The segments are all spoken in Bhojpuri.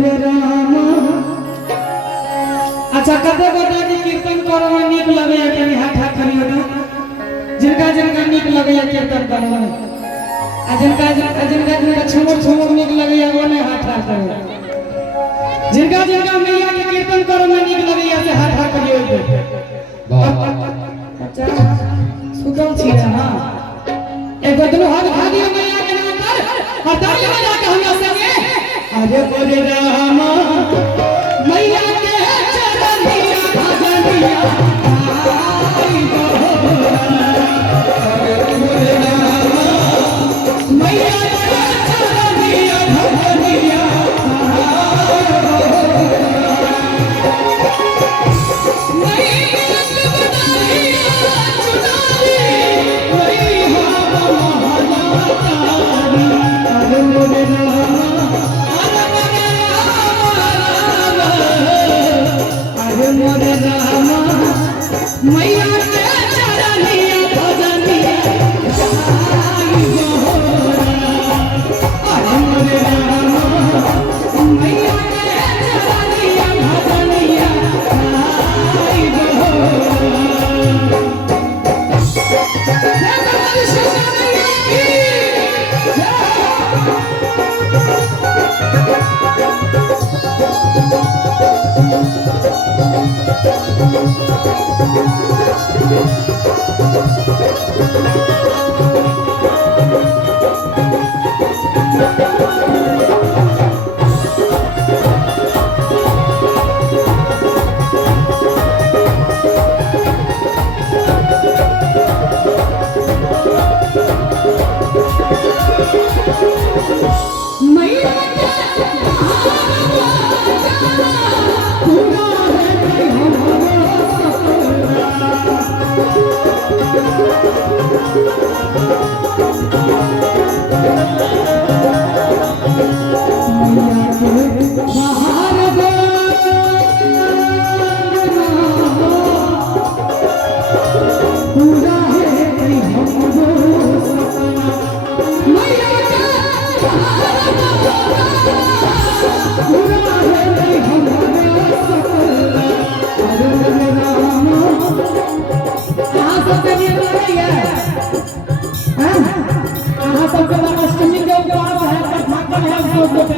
मोरे राम। अच्छा कते गोटा के कीर्तन करे में नीक लगे है कनी हाथ हाथ करियो ना जिनका जिनका नीक लगे है कीर्तन करे में आ जिनका छमर छमर नीक लगे है ओने हाथ हाथ करियो जिनका जिनका मैया के कीर्तन करे में नीक लगे है से हाथ हाथ करियो अच्छा सुतल छी हां एगो दुनु हाथ खा दियो मैया के नाम पर और ताली बजा के हमरा संगे अरे मोरे राम मैया के चरनिया भजनिया आई बहोरा अरे मोरे राम मैया के चरनिया भजनिया आई बहोरा मैया के बनाइया चुनारी मैया महानातारी अरे मोरे राम मोरे राम मैया के चरनिया भजनिया आई बहोरा अरे मोरे राम मैया के चरनिया भजनिया आई बहोरा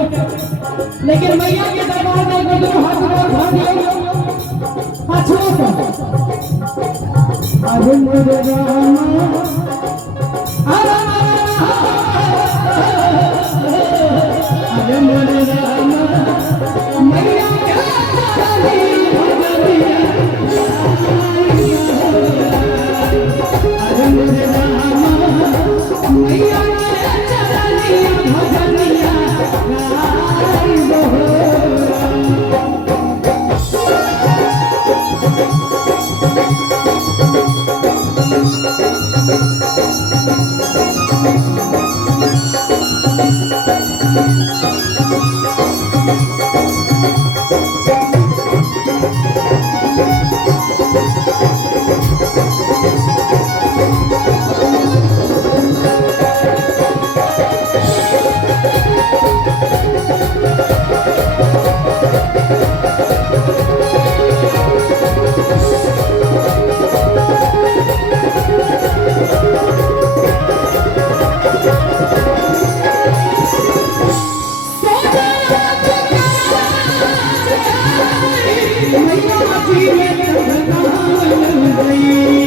लेकिन मैया के दरबार में गुरु हाथ जोड़ भर दियो पाछुओं से अरे मोरे राम अरे मोरे राम मैया के चरनिया भजनिया अरे मोरे राम मैया के चरनिया भजनिया आई बहोरा मैया